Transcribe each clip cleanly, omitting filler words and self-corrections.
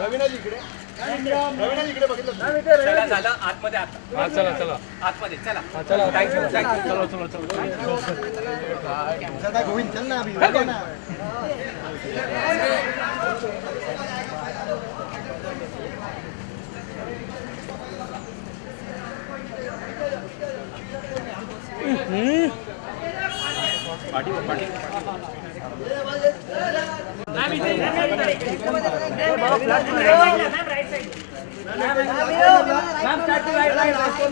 रवीना जी इकडे. रवीना जी इकडे बघितलं. चला झालं आतमध्ये आता. चला चला आतमध्ये चला. चला थँक्यू थँक्यू. चलो चलो चलो. गोविंद चल ना अभी. Party party.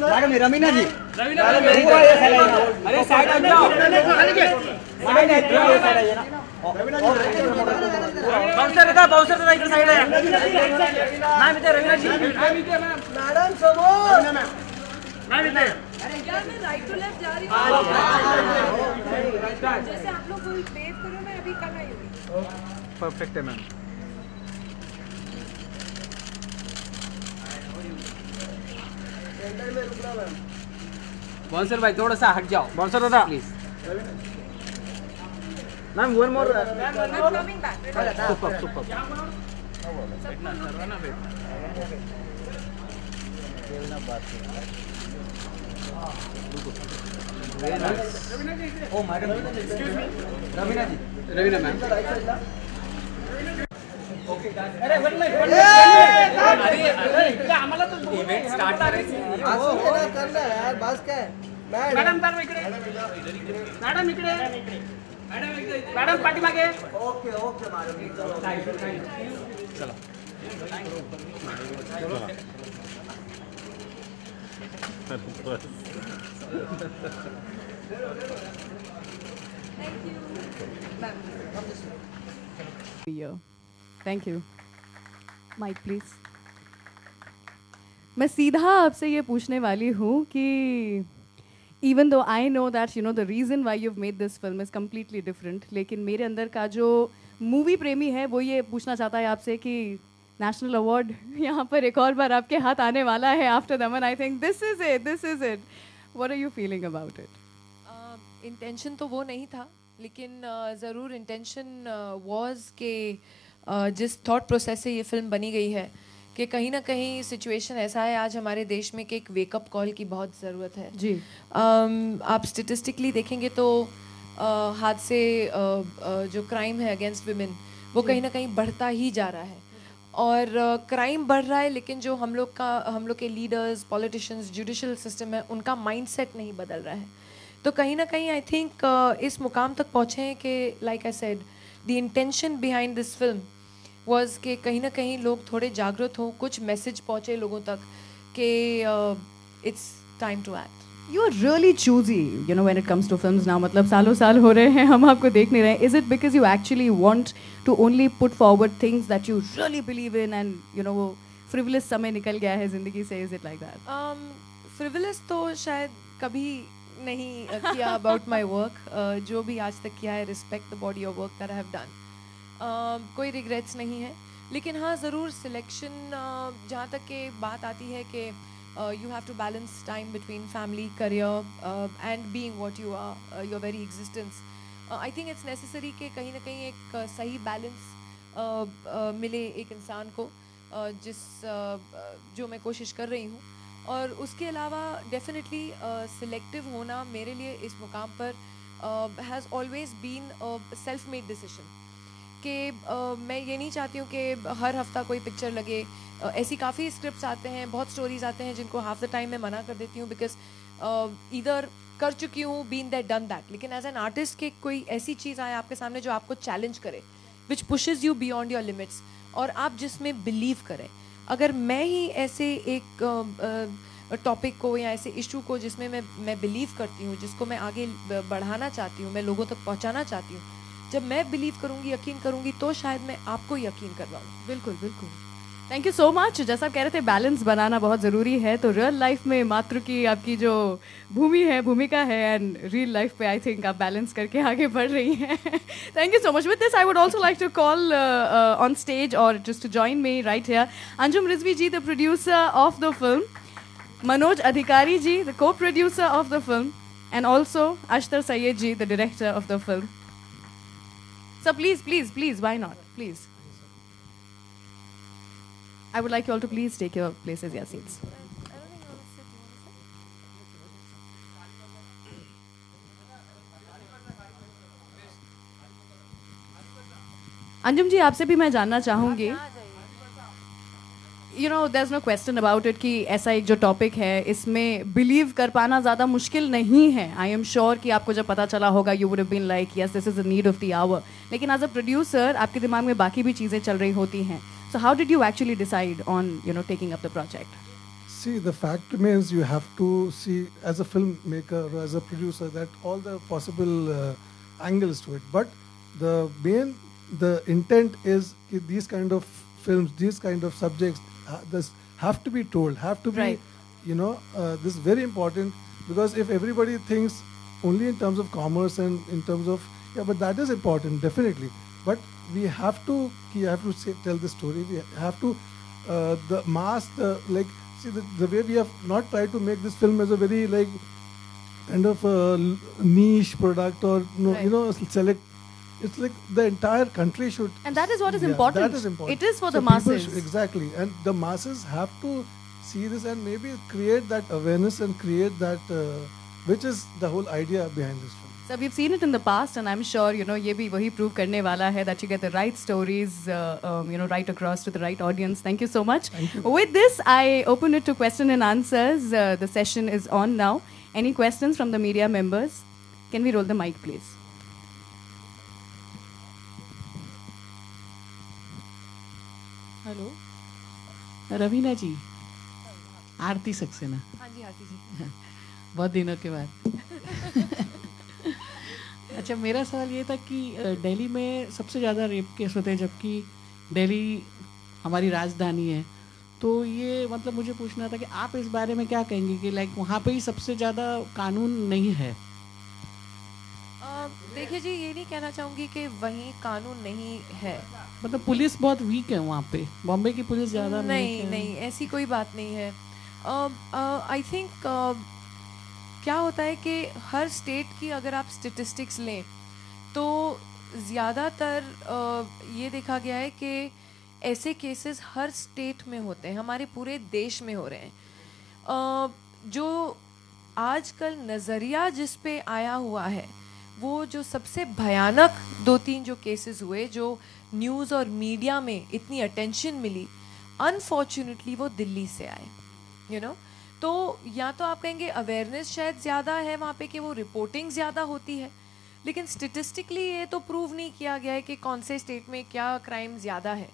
मैडम रमीना जी. अरे साइड में जाओ. बाउंसर था इकडे साइड आहे. मॅम इथे रमीना जी. मॅडम समोर. मॅम इथे. यार मैं राइट टू लेफ्ट जा रही हूँ. जैसे आप लोग वेव करो मैं अभी कर रही हूँ. परफेक्ट है मैम. बाउंसर भाई थोड़ा सा हट जाओ. बाउंसर दादा please. Ma'am one more. I'm coming back. Super super. Oh madam excuse me. Raveena ji. Raveena ma'am. अरे वन मिनट. अरे आम्हाला तो इव्हेंट स्टार्ट करायचं. आज करना यार. बस काय. मॅडम तर इकडे. मॅडम इकडे. मॅडम पाठीमागे. Okay okay madam. चला. Thank you. Mic please. मैं सीधा आपसे ये पूछने वाली हूँ कि even though I know that you know the reason why you've made this film is completely different, लेकिन मेरे अंदर का जो मूवी प्रेमी है वो ये पूछना चाहता है आपसे कि नेशनल अवार्ड यहाँ पर एक और बार आपके हाथ आने वाला है after Daman. I think this is it. What are you feeling about it? Intention तो वो नहीं था, लेकिन ज़रूर इंटेंशन वाज के जिस थॉट प्रोसेस से ये फिल्म बनी गई है कि कहीं ना कहीं सिचुएशन ऐसा है आज हमारे देश में कि एक वेकअप कॉल की बहुत ज़रूरत है जी. आप स्टेटिस्टिकली देखेंगे तो हादसे जो क्राइम है अगेंस्ट विमेन वो कहीं ना कहीं बढ़ता ही जा रहा है. और क्राइम बढ़ रहा है, लेकिन जो हम लोग के लीडर्स, पॉलिटिशियंस, जुडिशल सिस्टम है, उनका माइंडसेट नहीं बदल रहा है. तो कहीं ना कहीं आई थिंक इस मुकाम तक पहुँचे हैं कि like I said the intention behind this film was कि कहीं ना कहीं लोग थोड़े जागरूक हों, कुछ मैसेज पहुँचे लोगों तक कि it's time to act. You are really choosy, you know, when it comes to films now. मतलब सालों साल हो रहे हैं हम आपको देख नहीं रहे हैं. Is it because you actually want to only put forward things that you really believe in and you know वो frivolous समय निकल गया है जिंदगी से? Is it like that? Frivolous तो शायद कभी नहीं किया about my work. जो भी आज तक किया है, respect the body of work that I have done. कोई regrets नहीं है, लेकिन हाँ ज़रूर सिलेक्शन जहाँ तक के बात आती है कि you have to balance time between family, career, and being what you are, your very existence. I think it's necessary कि कहीं ना कहीं एक सही balance मिले एक इंसान को, जो मैं कोशिश कर रही हूँ. और उसके अलावा definitely selective होना मेरे लिए इस मुकाम पर has always been a self-made decision. कि मैं ये नहीं चाहती हूँ कि हर हफ्ता कोई पिक्चर लगे. ऐसी काफ़ी स्क्रिप्ट्स आते हैं, बहुत स्टोरीज आते हैं जिनको हाफ द टाइम मैं मना कर देती हूँ बिकॉज इधर कर चुकी हूँ, बीन दैट डन दैट. लेकिन एज एन आर्टिस्ट के कोई ऐसी चीज़ आए आपके सामने जो आपको चैलेंज करे, which pushes you beyond your limits, और आप जिसमें बिलीव करें. अगर मैं ही ऐसे एक टॉपिक को या ऐसे इशू को जिसमें मैं बिलीव करती हूँ, जिसको मैं आगे बढ़ाना चाहती हूँ, मैं लोगों तक पहुँचाना चाहती हूँ, जब मैं बिलीव करूँगी, यकीन करूँगी, तो शायद मैं आपको यकीन करवाऊँ. बिल्कुल बिल्कुल. Thank you so much. जैसा आप कह रहे थे बैलेंस बनाना बहुत ज़रूरी है, तो रियल लाइफ में मातृ की आपकी जो भूमिका है, एंड रियल लाइफ पे आई थिंक आप बैलेंस करके आगे बढ़ रही हैं. Thank you so much. With this I would also like to call on stage और just to join me right here Anjum Rizvi ji, the producer of the film, Manoj Adhikari ji, the co producer of the film, and also Akhtar Syed ji, the director of the film. So please, why not? Please. I would like you all to please take your places, your seats. Anjum ji, आपसे भी मैं जानना चाहूंगी, you know, there's no question about it कि ऐसा एक जो टॉपिक है इसमें बिलीव कर पाना ज़्यादा मुश्किल नहीं है. आई एम श्योर कि आपको जब पता चला होगा you would have been like yes this is the need of the hour. लेकिन एज अ प्रोड्यूसर आपके दिमाग में बाकी भी चीज़ें चल रही होती हैं. So how did you actually decide on taking up the project? See, the fact remains you have to see as a filmmaker or as a producer that all the possible angles to it. But the intent is that these kind of films, these kind of subjects, this have to be told, have to be, Right. This is very important, because if everybody thinks only in terms of commerce and in terms of, but that is important, definitely. But we have to tell the story. We have to, the mass, see the way we have not tried to make this film as a very kind of niche product or Right. select. It's like the entire country should. And that is what is important. That is important. It is for the people masses. Exactly. And the masses have to see this and maybe create that awareness and create that, which is the whole idea behind this film. So we've seen it in the past and I'm sure, ये भी वही prove करने वाला है that you get the right stories, right across to the right audience. Thank you so much. Thank you. With this, I open it to question and answers. The session is on now. Any questions from the media members? Can we roll the mic, please? Hello Raveena ji, Aarti Saxena. हाँ जी आरती जी. बहुत दिनों के बाद. अच्छा, मेरा सवाल ये था कि दिल्ली में सबसे ज़्यादा रेप केस होते हैं, जबकि दिल्ली हमारी राजधानी है. तो ये मतलब मुझे पूछना था कि आप इस बारे में क्या कहेंगे कि वहाँ पे ही सबसे ज़्यादा कानून नहीं है. देखिए जी, ये नहीं कहना चाहूँगी कि वहीं कानून नहीं है. मतलब पुलिस बहुत वीक है वहाँ पे. बॉम्बे की पुलिस ज़्यादा नहीं, ऐसी कोई बात नहीं है. आई थिंक क्या होता है कि हर स्टेट की अगर आप स्टेटिस्टिक्स लें तो ज़्यादातर ये देखा गया है कि ऐसे केसेस हर स्टेट में होते हैं, हमारे पूरे देश में हो रहे हैं. जो आजकल नज़रिया जिस पे आया हुआ है, वो जो सबसे भयानक 2-3 जो केसेस हुए, जो न्यूज़ और मीडिया में इतनी अटेंशन मिली, अनफॉर्चुनेटली वो दिल्ली से आए. तो या तो आप कहेंगे अवेयरनेस शायद ज़्यादा है वहाँ पे कि वो रिपोर्टिंग ज़्यादा होती है, लेकिन स्टेटिस्टिकली ये तो प्रूव नहीं किया गया है कि कौन से स्टेट में क्या क्राइम ज़्यादा है.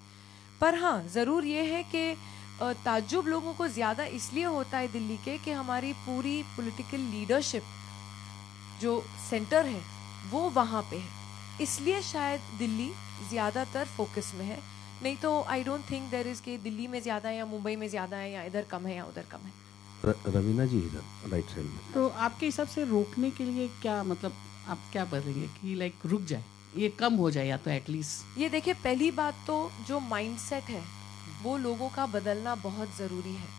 पर हाँ, ज़रूर ये है कि ताज्जुब लोगों को ज़्यादा इसलिए होता है दिल्ली के कि हमारी पूरी पॉलिटिकल लीडरशिप जो सेंटर है वो वहाँ पे है, इसलिए शायद दिल्ली ज़्यादातर फोकस में है. नहीं तो I don't think there is कि दिल्ली में ज़्यादा है या मुंबई में ज़्यादा है या इधर कम है या उधर कम है. रवीना जी इधर राइट साइड में. तो आपके हिसाब से रोकने के लिए क्या, मतलब आप क्या बोलेंगे कि रुक जाए, ये कम हो जाए, या तो एटलीस्ट? ये देखिए, पहली बात तो जो माइंडसेट है वो लोगों का बदलना बहुत ज़रूरी है.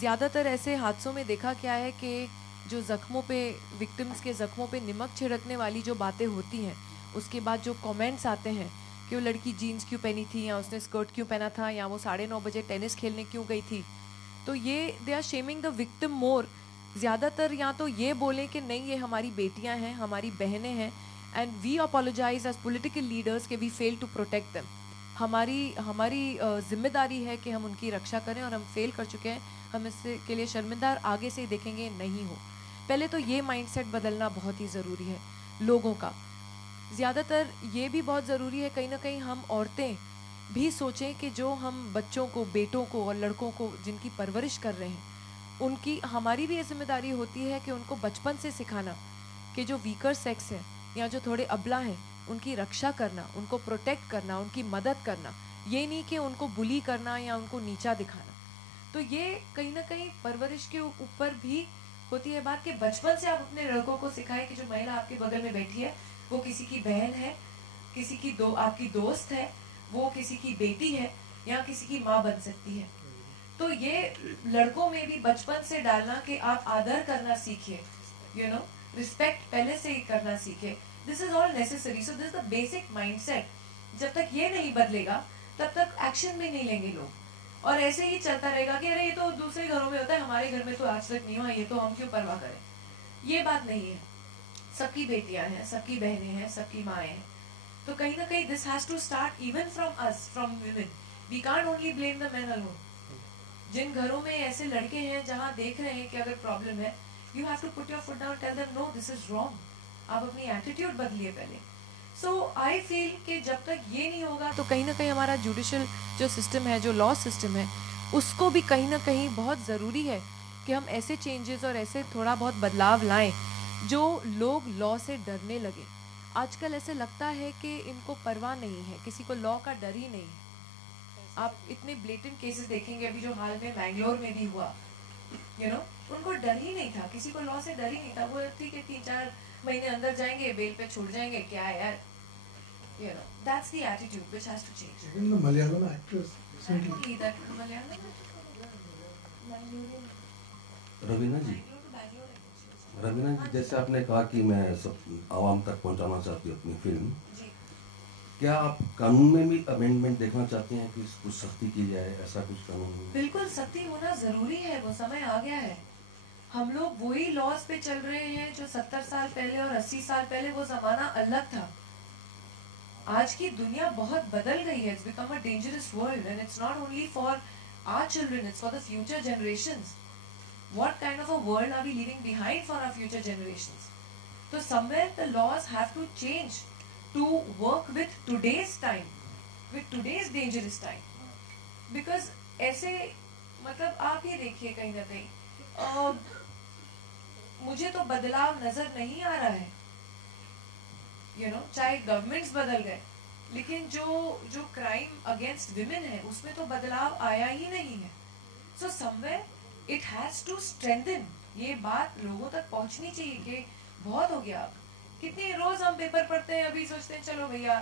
ज़्यादातर ऐसे हादसों में देखा क्या है कि जो ज़ख्मों पे, विक्टिम्स के ज़ख्मों पे नमक छिड़कने वाली जो बातें होती हैं, उसके बाद जो कमेंट्स आते हैं कि वो लड़की जीन्स क्यों पहनी थी, या उसने स्कर्ट क्यों पहना था, या वो 9:30 बजे टेनिस खेलने क्यों गई थी, तो ये they are shaming the victim more. ज़्यादातर या तो ये बोलें कि नहीं ये हमारी बेटियां हैं, हमारी बहनें हैं, and we apologise as political leaders कि we fail to protect them. हमारी जिम्मेदारी है कि हम उनकी रक्षा करें और हम फेल कर चुके हैं. हम इससे के लिए शर्मिंदा और आगे से देखेंगे नहीं हो. पहले तो ये माइंडसेट बदलना बहुत ही ज़रूरी है लोगों का. ज़्यादातर ये भी बहुत ज़रूरी है कहीं ना कहीं हम औरतें भी सोचें कि जो हम बच्चों को, बेटों को और लड़कों को जिनकी परवरिश कर रहे हैं, उनकी हमारी भी ये जिम्मेदारी होती है कि उनको बचपन से सिखाना कि जो वीकर सेक्स है या जो थोड़े अबला हैं उनकी रक्षा करना, उनको प्रोटेक्ट करना, उनकी मदद करना. ये नहीं कि उनको बुली करना या उनको नीचा दिखाना. तो ये कहीं ना कहीं परवरिश के ऊपर भी होती है बात कि बचपन से आप अपने लड़कों को सिखाएं कि जो महिला आपके बगल में बैठी है वो किसी की बहन है, किसी की आपकी दोस्त है, वो किसी की बेटी है या किसी की माँ बन सकती है. तो ये लड़कों में भी बचपन से डालना कि आप आदर करना सीखिए, रिस्पेक्ट पहले से ही करना सीखे. This is all necessary. So this is the basic mindset. जब तक ये नहीं बदलेगा तब तक एक्शन में नहीं लेंगे लोग, और ऐसे ही चलता रहेगा कि अरे ये तो दूसरे घरों में होता है, हमारे घर में तो आज तक नहीं हुआ, ये तो हम क्यों परवाह करें. ये बात नहीं है. सबकी बेटियां हैं, सबकी बहनें हैं, सबकी माएँ हैं. तो कहीं ना कहीं this has to start even from us, from women. We can't only blame the men alone. जिन घरों में ऐसे लड़के हैं जहां देख रहे हैं कि अगर प्रॉब्लम है, you have to put your foot down, tell them no this is wrong. आप अपनी एटीट्यूड बदलिए पहले. सो आई फील कि जब तक ये नहीं होगा तो कहीं ना कहीं हमारा जुडिशल जो सिस्टम है, जो लॉ सिस्टम है, उसको भी कहीं ना कहीं बहुत ज़रूरी है कि हम ऐसे चेंजेस और ऐसे थोड़ा बहुत बदलाव लाएं जो लोग लॉ से डरने लगे. आजकल ऐसे लगता है कि इनको परवाह नहीं है, किसी को लॉ का डर ही नहीं है. आप इतने ब्लेटेंट केसेस देखेंगे, अभी जो हाल में बैंगलोर में भी हुआ, उनको डर ही नहीं था, किसी को लॉ से डर ही नहीं था. वो ठीक है 3-4 महीने अंदर जाएंगे, बेल पे छूट जाएंगे, क्या है यार. That's the attitude which has to change. Even the Malayalam actress recently. Only that Malayalam. Raveena ji, Raveena जी, जैसे आपने कहा कि मैं सब आवाम तक पहुंचाना चाहती हूँ अपनी फिल्म, क्या आप कानून में भी अमेंडमेंट देखना चाहते हैं कि कुछ सख्ती की जाए, ऐसा कुछ कानून में? बिल्कुल सख्ती होना जरूरी है, वो समय आ गया है. हम लोग वही लॉज पे चल रहे हैं जो 70 साल पहले और 80 साल पहले. वो जमाना अलग था. आज की दुनिया बहुत बदल गई है. It's become a dangerous world and it's not only for our children, it's for the future generations. What kind of a world are we leaving behind for our future generations? So somewhere the laws have to change to work with today's time, with today's dangerous time. Because ऐसे मतलब आप ये देखिए कहीं ना कहीं मुझे तो बदलाव नजर नहीं आ रहा है. चाहे गवर्नमेंट्स बदल गए, लेकिन जो क्राइम अगेंस्ट विमेन है उसमें तो बदलाव आया ही नहीं है. So somewhere it has to strengthen. ये बात लोगों तक पहुंचनी चाहिए कि बहुत हो गया. कितनी रोज हम पेपर पढ़ते हैं, अभी सोचते हैं चलो भैया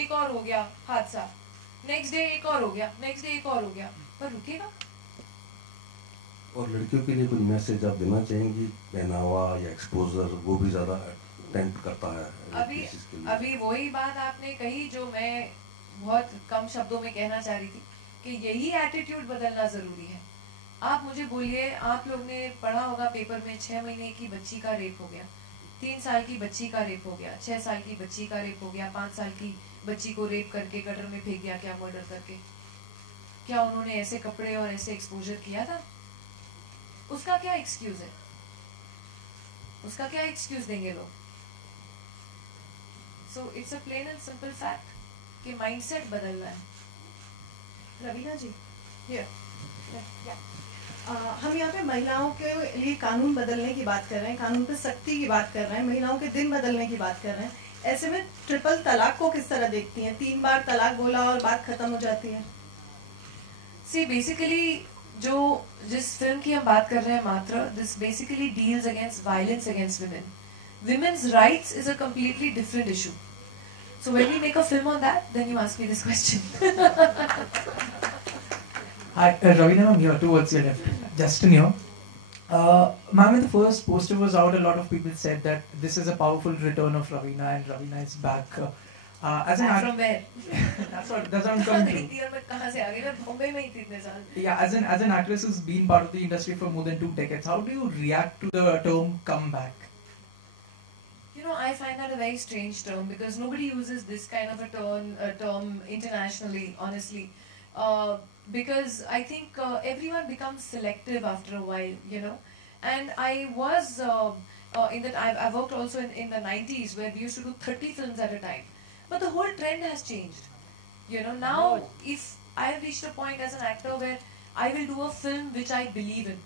एक और हो गया हादसा, नेक्स्ट डे एक और हो गया, नेक्स्ट डे एक और हो गया, पर रुकेगा. और लड़कियों के लिए कुछ मैसेज आप देना चाहेंगी? पहनावा या एक्सपोजर वो भी ज्यादा टेम्प्ट करता है. अभी वही बात आपने कही जो मैं बहुत कम शब्दों में कहना चाह रही थी कि यही एटीट्यूड बदलना जरूरी है. आप मुझे बोलिए, आप लोग ने पढ़ा होगा पेपर में 6 महीने की बच्ची का रेप हो गया, 3 साल की बच्ची का रेप हो गया, 6 साल की बच्ची का रेप हो गया, 5 साल की बच्ची को रेप करके गटर में फेंक दिया, क्या मर्डर करके. क्या उन्होंने ऐसे कपड़े और ऐसे एक्सपोजर किया था? उसका क्या एक्सक्यूज है? उसका क्या एक्सक्यूज देंगे लोग? So it's a plain and simple fact कि माइंडसेट बदलना है. रवीना जी, हम यहाँ पे महिलाओं के लिए कानून बदलने की बात कर रहे हैं, कानून पे सख्ती की बात कर रहे हैं, महिलाओं के दिन बदलने की बात कर रहे हैं. ऐसे में ट्रिपल तलाक को किस तरह देखती हैं? 3 बार तलाक बोला और बात खत्म हो जाती है. सी बेसिकली जिस फिल्म की हम बात कर रहे हैं मात्र, this basically deals against violence against women. Women's rights is a completely different issue. So when we make a film on that, then you ask me this question. Hi, Ravina ma'am here, towards your left. Justin here. Ma'am, when the first poster was out, a lot of people said that this is a powerful return of Ravina and Ravina is back. From where? That's what I'm coming to. Yeah, as an actress who's been part of the industry for more than 2 decades, how do you react to the term comeback? I find that a very strange term because nobody uses this kind of a term internationally, honestly. Because I think everyone becomes selective after a while, And I was in that I worked also in the 90s where we used to do 30 films at a time. But the whole trend has changed. Now if I have reached a point as an actor where I will do a film which I believe in,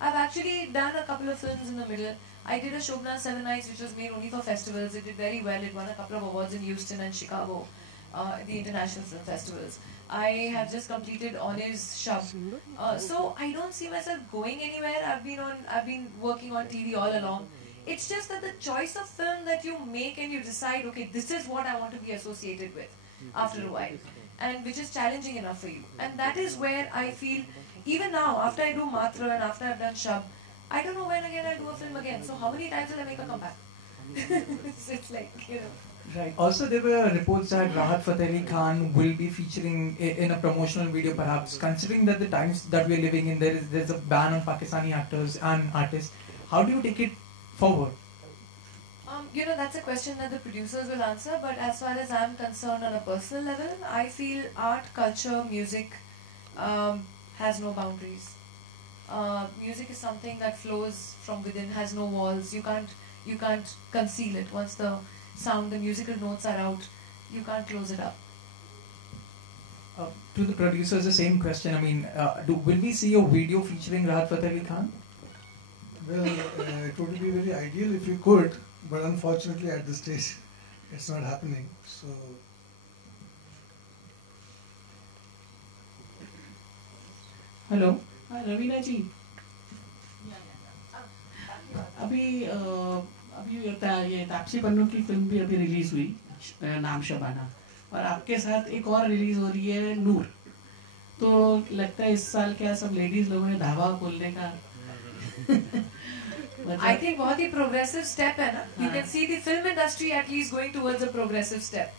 I've actually done a couple of films in the middle. I did a Shobna 7 Nights which was made only for festivals. It did very well. It won a couple of awards in Houston and Chicago, the international film festivals. I have just completed Honors Shab. So I don't see myself going anywhere. I've been working on TV all along. It's just that the choice of film that you make and you decide, okay, this is what I want to be associated with after a while, and which is challenging enough for you. And that is where I feel, even now, after I do Matra and after I've done Shab, I don't know when again I'll do a film again. So how many times will I make a comeback? It's like, you know. Right. Also, there were reports that Rahat Fateh Ali Khan will be featuring in a promotional video, perhaps. Considering that the times that we are living in, there's a ban on Pakistani actors and artists. How do you take it forward? You know, that's a question that the producers will answer. But as far as I'm concerned, on a personal level, I feel art, culture, music has no boundaries. Music is something that flows from within, has no walls. You can't conceal it. Once the sound, the musical notes are out, you can't close it up. To the producers, the same question. I mean, will we see a video featuring Rahat Fateh Ali Khan? Well, it would be very ideal if you could, but unfortunately at this stage, it's not happening. So. Hello Raveena ji, अभी ये तापसी पन्नू की फिल्म भी अभी रिलीज हुई, नाम शबाना, और आपके साथ एक और रिलीज हो रही है नूर। तो लगता है इस साल क्या सब लेडीज लोगों ने धावा खोलने का I think बहुत ही progressive step है ना. You can see the film industry at least going towards a progressive step,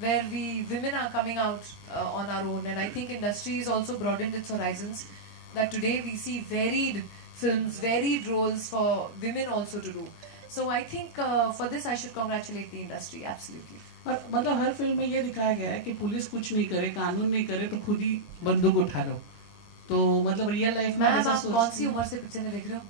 where women are coming out on our own, and I think industry has also broadened its horizons. That today we see varied films, varied roles for women also to do. So I think for this I should congratulate the industry, absolutely. और मतलब हर फिल्म में ये दिखाया गया है कि पुलिस कुछ नहीं करे, कानून नहीं करे तो खुद ही बंदूक उठा लो। तो मतलब रियल लाइफ में मैम आप कौन सी उम्र से पिक्चर देख रहे हो?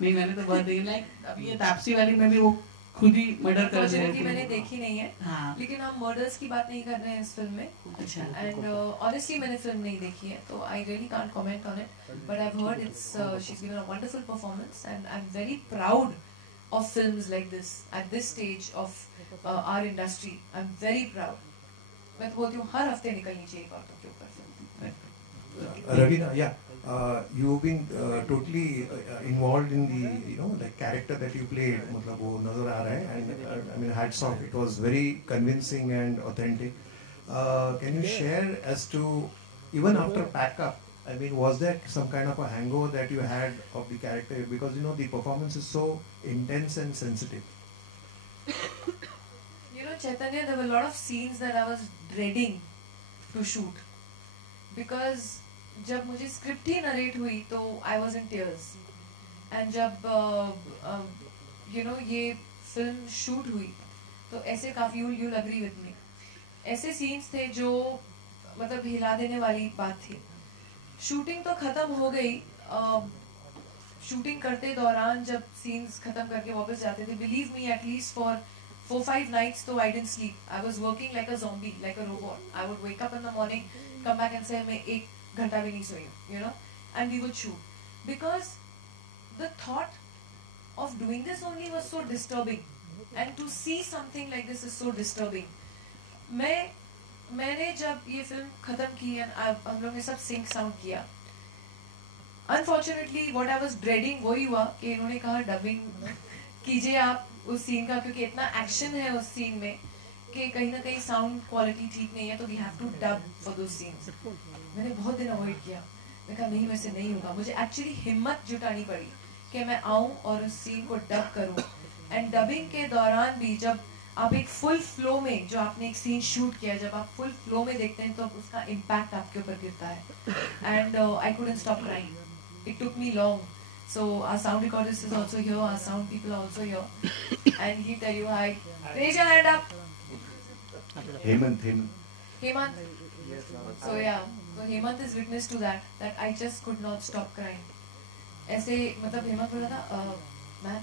नहीं, मैंने तो बहुत देखी, लाइक अभी ये तापसी वाली में भी वो खुद ही मर्डर कर दे रहे थे। मैंने देखी नहीं है, हाँ। लेकिन हम मर्डर्स की बात नहीं कर रहे हैं इस फिल्म में। अच्छा। एंड ऑनेस्टली मैंने फिल्म नहीं देखी है, तो I really can't comment on it, but I have heard it's she is given a wonderful performance, and I am very proud of films like this at this stage of our industry. I'm very proud. मैं तो बोलती हूँ हर हफ्ते निकलनी चाहिए औरतों के ऊपर film. Ravina, you've been totally involved in the like character that you played. मतलब वो नजर आ रहा है, and I mean hats off. It was very convincing and authentic. Can you share as to even after pack up? I mean, was there some kind of a hangover that you had of the character? Because the performance is so intense and sensitive. Chaitanya, there were a lot of scenes that I was dreading to shoot, because जब मुझे स्क्रिप्ट ही नरेट हुई तो I was in tears, and जब ये film shoot हुई तो ऐसे काफी you'll agree with me, ऐसे सीन्स थे जो मतलब हिला देने वाली बात थी। शूटिंग तो खत्म हो गई, शूटिंग करते दौरान जब सीन्स खत्म करके वापस जाते थे, believe me at least for 4-5 nights तो I didn't sleep. I was working like a zombie, like a robot. I would wake up in the morning, come back and say मैं 1 घंटा भी नहीं सोई, and we would shoot, because the thought of doing this only was so disturbing, and to see something like this is so disturbing. मैंने जब ये फिल्म खत्म की हम लोग ने सब सिंक साउंड किया, unfortunately what I was dreading वही हुआ कि इन्होंने कहा डबिंग कीजिए आप उस सीन का, क्योंकि इतना एक्शन है उस सीन में कि कहीं ना कहीं साउंड क्वालिटी ठीक नहीं है, तो we have to dub for those scenes. मैंने बहुत दिन अवॉइड किया, मैं कहा नहीं वैसे नहीं होगा, मुझे एक्चुअली हिम्मत जुटानी पड़ी कि मैं आऊँ और उस सीन को डब करूँ। एंड डबिंग के दौरान भी जब आप एक फुल फ्लो में, जो आपने एक सीन शूट किया, जब आप फुल फ्लो में देखते हैं तो उसका इम्पैक्ट आपके ऊपर गिरता है। And I couldn't stop crying, it took me long. So our sound recordist is also here, our sound people are also here, and he'll tell you hi. Raise your hand up. Hemant. So yeah, so Hemant is witness to that I just could not stop crying. ऐसे मतलब हेमंत बोला था ma'am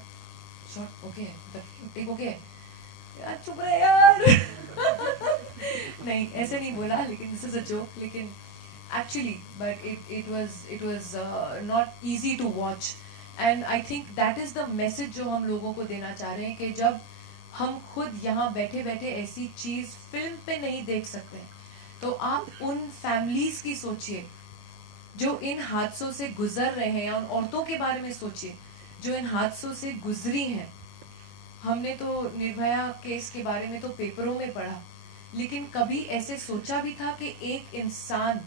shot okay take okay, यार चुप रहे यार नहीं ऐसे नहीं बोला, लेकिन दिस इज अ जोक, लेकिन actually but it was not easy to watch, and I think that is the message जो हम लोगों को देना चाह रहे हैं कि जब हम खुद यहाँ बैठे बैठे ऐसी चीज फिल्म पे नहीं देख सकते, तो आप उन फैमिलीज की सोचिए जो इन हादसों से गुजर रहे हैं, या उन औरतों के बारे में सोचिए जो इन हादसों से गुजरी हैं। हमने तो निर्भया केस के बारे में तो पेपरों में पढ़ा, लेकिन कभी ऐसे सोचा भी था कि एक इंसान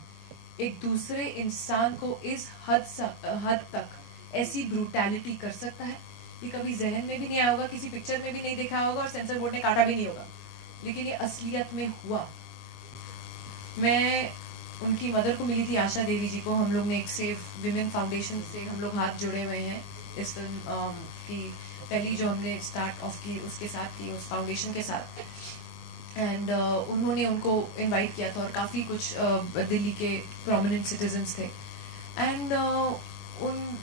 एक दूसरे इंसान को इस हद तक ऐसी ब्रूटैलिटी कर सकता है? ये कभी जहन में भी नहीं आया होगा, किसी पिक्चर में भी नहीं देखा होगा और सेंसर बोर्ड ने काटा भी नहीं होगा, लेकिन ये असलियत में हुआ। मैं उनकी मदर को मिली थी, आशा देवी जी को। हम लोग ने एक सेव विमेन फाउंडेशन से हम लोग हाथ जुड़े हुए हैं इस फिल्म की पहली जो हमने स्टार्ट ऑफ की उसके साथ की, उस फाउंडेशन के साथ। एंड उन्होंने उनको इनवाइट किया था और काफ़ी कुछ दिल्ली के प्रोमिनेंट सिटीजन्स थे। एंड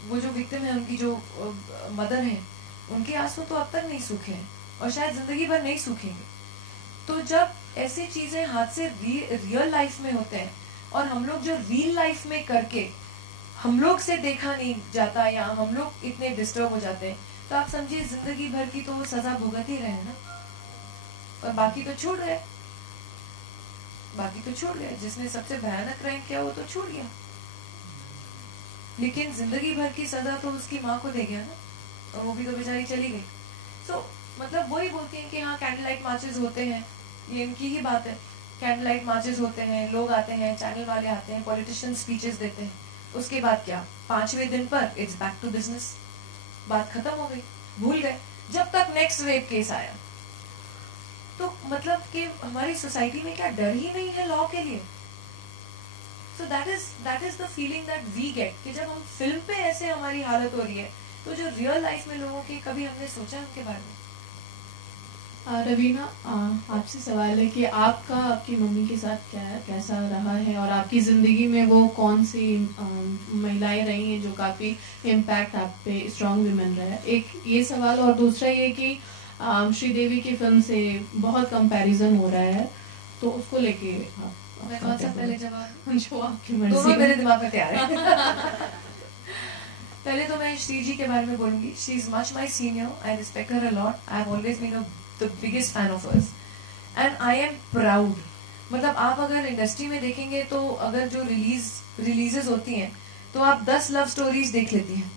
वो जो विक्टिम है, उनकी जो मदर है, उनके आंसू तो अब तक नहीं सूखे हैं और शायद जिंदगी भर नहीं सूखेंगे। तो जब ऐसी चीजें हाथ से रियल लाइफ में होते हैं और हम लोग जो रियल लाइफ में करके हम लोग से देखा नहीं जाता या हम लोग इतने डिस्टर्ब हो जाते हैं, तो आप समझिए जिंदगी भर की तो सजा भुगत ही रहे ना, और बाकी तो छूट गए, बाकी तो छूट गए। जिसने सबसे भयानक क्राइम किया वो तो छूट गया, लेकिन जिंदगी भर की सजा तो उसकी माँ को दे गया ना, और वो भी तो बेचारी चली गई। सो मतलब वही बोलते हैं कि हाँ कैंडल लाइट मार्चेस होते हैं, ये इनकी ही बात है। कैंडल लाइट मार्चेस होते हैं, लोग आते हैं, चैनल वाले आते हैं, पॉलिटिशियन स्पीचेस देते हैं, उसके बाद क्या 5वें दिन पर इट्स बैक टू बिजनेस, बात खत्म हो गई, भूल गए, जब तक नेक्स्ट रेप केस आया। तो मतलब कि हमारी सोसाइटी में क्या डर ही नहीं है लॉ के लिए? So that is the feeling that we get कि जब हम फिल्म पे ऐसे हमारी हालत हो रही है, तो जो रियल लाइफ में लोगों की कभी हमने सोचा उनके बारे में? रवीना, आपसे सवाल है कि आपका आपकी मम्मी के साथ कैसा रहा है और आपकी ज़िंदगी में वो कौन सी महिलाएं रही हैं जो काफ़ी इम्पैक्ट आप पे स्ट्रॉन्ग वुमेन रहा है? एक ये सवाल, और दूसरा ये कि श्रीदेवी की फिल्म से बहुत कंपैरिजन हो रहा है, तो उसको लेके मैं कौन सा पहले जवाब? जो आपकी मर्जी। दोनों मेरे दिमाग में तैयार है। पहले तो मैं श्री जी के बारे में बोलूंगी। She is much my senior, I respect her a lot, I have always been the biggest fan of hers and I am proud. मतलब आप अगर इंडस्ट्री में देखेंगे तो अगर जो रिलीजेस होती हैं तो आप 10 लव स्टोरीज देख लेती हैं,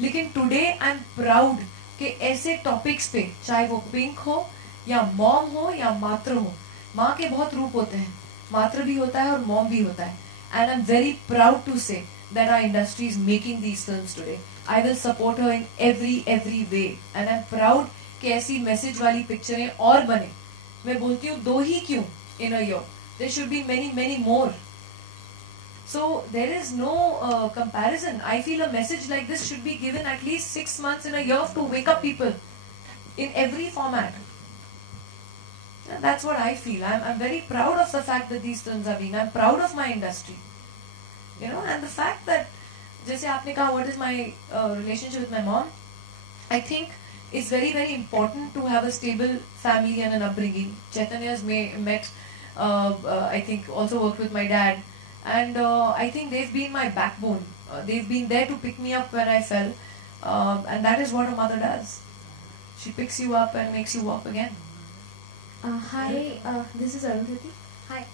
लेकिन टुडे आई एम प्राउड कि ऐसे टॉपिक्स पे, चाहे वो पिंक हो या मॉम हो या मात्र हो, माँ के बहुत रूप होते हैं, मात्र भी होता है और मॉम भी होता है, and I am very proud to say that our industry is making these films today. I will support her in every way and I'm proud कि ऐसी मैसेज वाली पिक्चरें और बने। मैं बोलती हूँ 2 ही क्यों in a year, there should be many more. So there is no comparison. I feel a message like this should be given at least 6 months in a year to wake up people in every format. And that's what I feel. I'm very proud of the fact that these films are being. I'm proud of my industry. You know, and the fact that, जैसे आपने कहा, what is my relationship with my mom? I think it's very important to have a stable family and an upbringing. Chaitanya's met, I think, also worked with my dad, and I think they've been my backbone. They've been there to pick me up when I fell, and that is what a mother does. She picks you up and makes you walk again. Hi, this is Arundhati. Hi.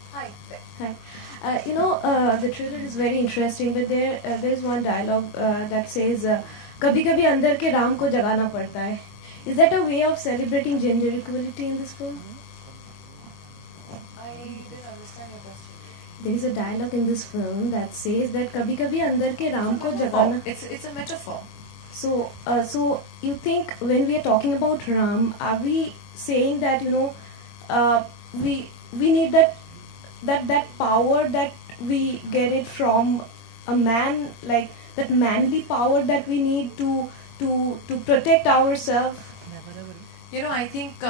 The trailer is very interesting, but there is one dialogue that says, "कभी-कभी अंदर के राम को जगाना पड़ता है." Is that a way of celebrating gender equality in this film? I didn't understand your question. There is a dialogue in this film that says that कभी-कभी अंदर के राम को जगाना. It's a metaphor. So you think when we are talking about Ram, are we saying that we need that power that we get it from a man, like that manly power that we need to protect ourselves? I think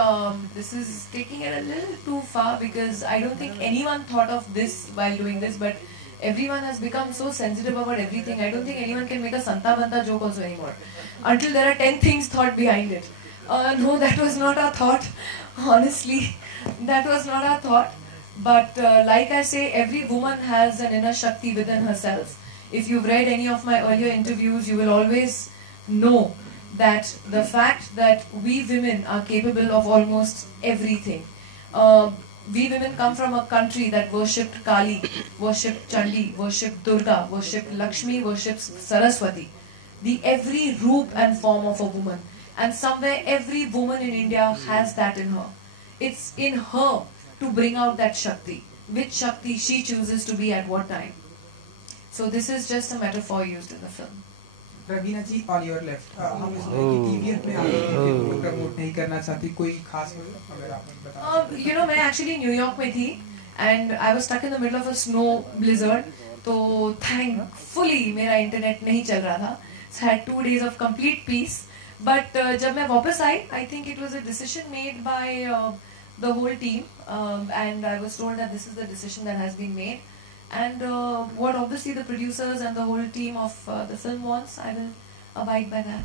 this is taking it a little too far, because I don't think anyone thought of this while doing this, but everyone has become so sensitive about everything. I don't think anyone can make a Santa Banta joke also anymore until there are 10 things thought behind it. No, that was not our thought. Honestly, that was not our thought. But like I say, every woman has an inner Shakti within herself. If you've read any of my earlier interviews, you will always know that the fact that we women are capable of almost everything. We women come from a country that worshipped Kali, worshipped Chandi, worshipped Durga, worshipped Lakshmi, worships Saraswati. The every roop and form of a woman. And somewhere every woman in India has that in her. It's in her to bring out that Shakti, which Shakti she chooses to be at what time. So this is just a metaphor used in the film. Raveena ji on your left, हम इसमें कि TVF में आप प्रमोट नहीं करना चाहती, कोई खास अगर आप बता। You know, मैं actually न्यूयॉर्क में थी and I was stuck in the middle of a snow blizzard. तो thankfully मेरा इंटरनेट नहीं चल रहा था. So I had 2 days of complete peace. But जब मैं वापस आई, I think it was a decision made by the whole team, and I was told that this is the decision that has been made. And what obviously the producers and the whole team of the film wants, I will abide by that.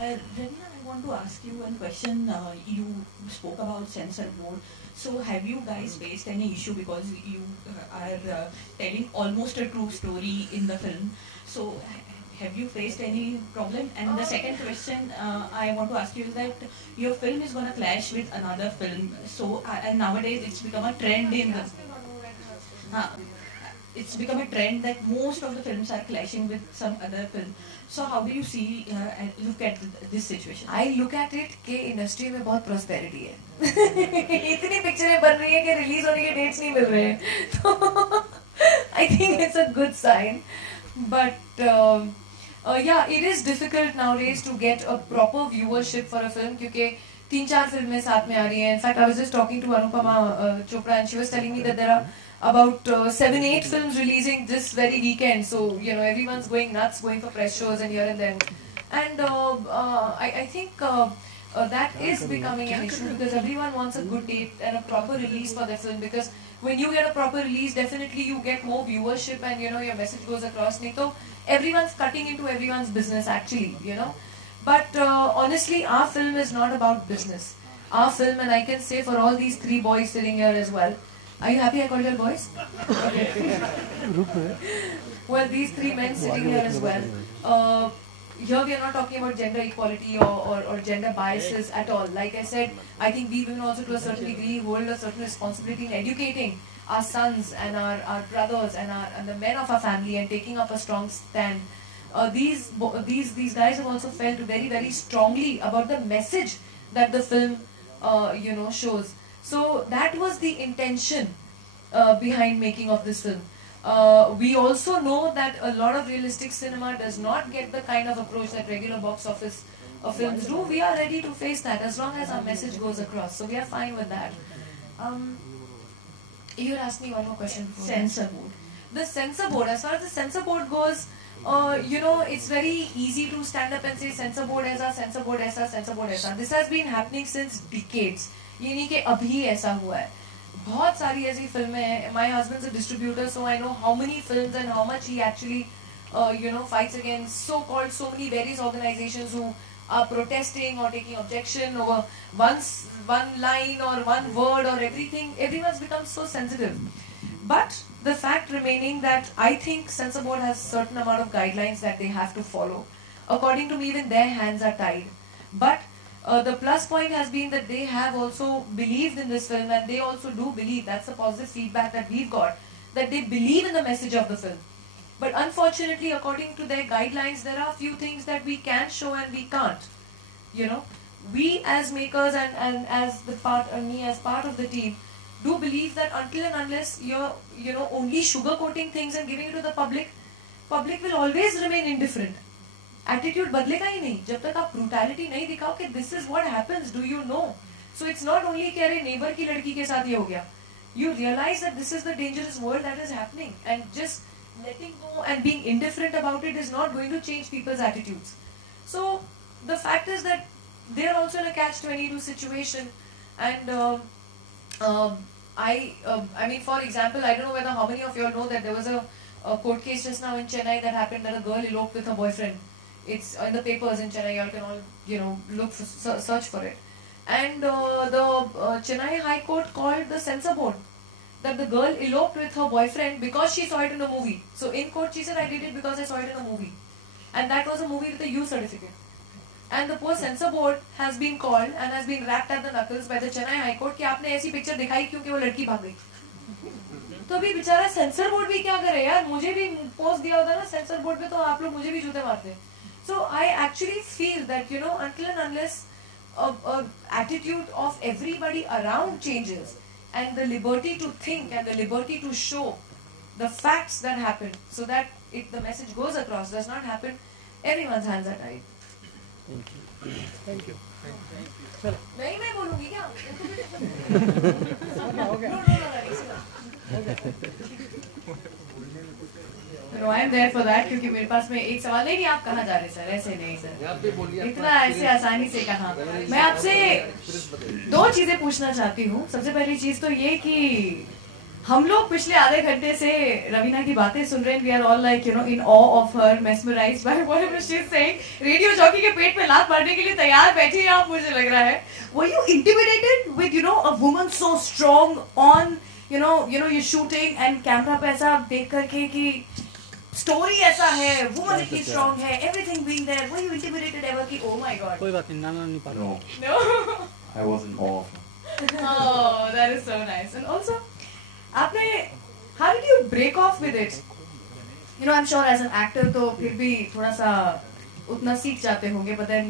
Ravina, I want to ask you one question. You spoke about censor board. So have you guys faced any issue because you are telling almost a true story in the film? So have you faced any problem? And the second question I want to ask you is that your film is going to clash with another film. So and nowadays it's become a trend in the... it's become a trend that most of the films are clashing with some other film. So how do you see and look at this situation? I look at it कि इंडस्ट्री में बहुत prosperity है. इतनी पिक्चरें बन रही है कि रिलीज होने के डेट्स नहीं मिल रहे हैं. तो I think it's a good sign. But yeah, it is difficult nowadays to get a proper viewership for a film क्योंकि 3-4 फिल्में साथ में आ रही हैं. In fact, I was just talking to Anupama Chopra and she was telling me that there are about 7-8 films releasing this very weekend. So, you know, everyone's going nuts, going for press shows and here and there. And I think that is becoming an issue because everyone wants a good date and a proper release for their film. Because when you get a proper release, definitely you get more viewership and, you know, your message goes across. So, everyone's cutting into everyone's business actually, you know. But honestly, our film is not about business. Our film, and I can say for all these 3 boys sitting here as well. Are you happy I called you boys? Well, these 3 men sitting here as well. Here we are not talking about gender equality or gender biases at all. Like I said, I think we women also to a certain degree hold a certain responsibility in educating our sons and our brothers and the men of our family and taking up a strong stand. These guys have also felt very, very strongly about the message that the film you know, shows. So that was the intention behind making of this film. We also know that a lot of realistic cinema does not get the kind of approach that regular box office films do. We are ready to face that as long as our message goes across. So we are fine with that. You asked me one more question. Censor board. The censor board. As far as the censor board goes, you know, it's very easy to stand up and say censor board aisa, censor board aisa, censor board aisa. This has been happening since decades. ये नहीं कि अभी ऐसा हुआ है. बहुत सारी ऐसी फिल्में हैं. My husband's a distributor, so I know how many films and how much he actually, you know, fights against so-called so many various organizations who are protesting or taking objection over one line or one word or everything. Everyone's become so sensitive. But the fact remaining that I think censor board has certain amount of guidelines that they have to follow. According to me, even their hands are tied. But the plus point has been that they have also believed in this film and they also do believe, that's the positive feedback that we've got, that they believe in the message of the film. But unfortunately, according to their guidelines, there are a few things that we can show and we can't. You know, we as makers and as the part, me as part of the team, do believe that until and unless you're, you know, only sugarcoating things and giving it to the public will always remain indifferent. Attitude बदलेगा ही नहीं जब तक आप brutality नहीं दिखाओ कि this is what happens, do you know? So it's not only कि अरे neighbor की लड़की के साथ ये हो गया. You realize that this is the dangerous world that is happening, and just letting go and being indifferent about it is not going to change people's attitudes. So the fact is that they are also in a catch-22 situation, and I mean, for example, I don't know whether how many of you all know that there was a court case just now in Chennai that happened that a girl eloped with her boyfriend. It's in the papers in Chennai. You all can all, you know, look for, search for it. And the Chennai High Court called the censor board that the girl eloped with her boyfriend because she saw it in a movie. So in court she said, I did it because I saw it in a movie, and that was a movie with a U certificate. And the poor censor board has been called and has been rapped at the knuckles by the Chennai High Court कि आपने ऐसी पिक्चर दिखाई क्योंकि वो लड़की भाग गई. तो अभी बेचारा सेंसर बोर्ड भी क्या करे यार, मुझे भी पोस्ट दिया होता ना सेंसर बोर्ड पे तो आप लोग मुझे भी जूते मारते. So I actually feel that, you know, until and unless a attitude of everybody around changes and the liberty to think and the liberty to show the facts that happen so that the message goes across does not happen, Everyone's hands are tied. Thank you. नहीं मैं बोलूँगी क्या? No, I am there for that क्योंकि मेरे पास में एक सवाल नहीं आप कहाँ जा रहे सर? ऐसे नहीं सर, इतना ऐसे आसानी से कहाँ? मैं आपसे 2 चीजें पूछना चाहती हूँ। सबसे पहली चीज तो ये कि हम लोग पिछले आधे घंटे से रवीना की बातें सुन रहे हैं। We are all like in awe of her, mesmerised by whatever she is saying. Radio jockey के पेट पे लात मारने के लिए तैयार बैठी हैं आप, मुझे लग रहा है। वर you intimidated with a woman so strong on you shooting and camera पे ऐसा देख करके कि स्टोरी ऐसा है, वुमन इतनी स्ट्रांग है, everything being there, were you intimidated ever कि ओ माय गॉड? कोई बात नहीं, ना नहीं पाता। No, I was in awe. Oh, that is so nice. And also, आपने how did you break off with it? I'm sure as an actor तो फिर भी थोड़ा सा उतना सीख जाते होंगे, but then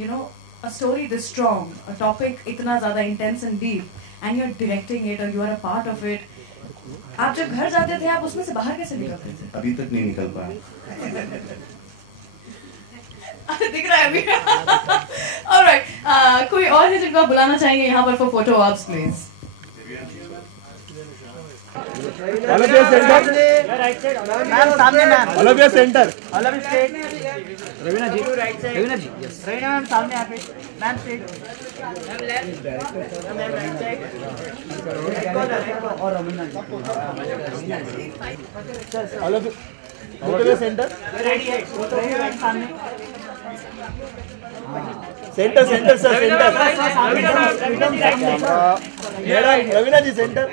a story this strong, a topic इतना ज़्यादा intense and deep, and you're directing it or you are a part of it. आप जब घर जाते थे आप उसमें से बाहर कैसे निकलते थे? अभी तक नहीं निकल पाया। दिख रहा है अभी। Alright, कोई और है जिनको आप बुलाना चाहेंगे यहाँ पर for photo ops please? All of you center. Right side. Ma'am, सामने ma'am. All of you center. All of you straight. Raveena ji. Raveena ji. Yes. Raveena ma'am सामने यहाँ पे. Ma'am straight. Ma'am left. Ma'am right side. और Raveena ji. All of you center. Right side. Ma'am सामने. Center sir, center. Raveena ma'am. Revina ji center.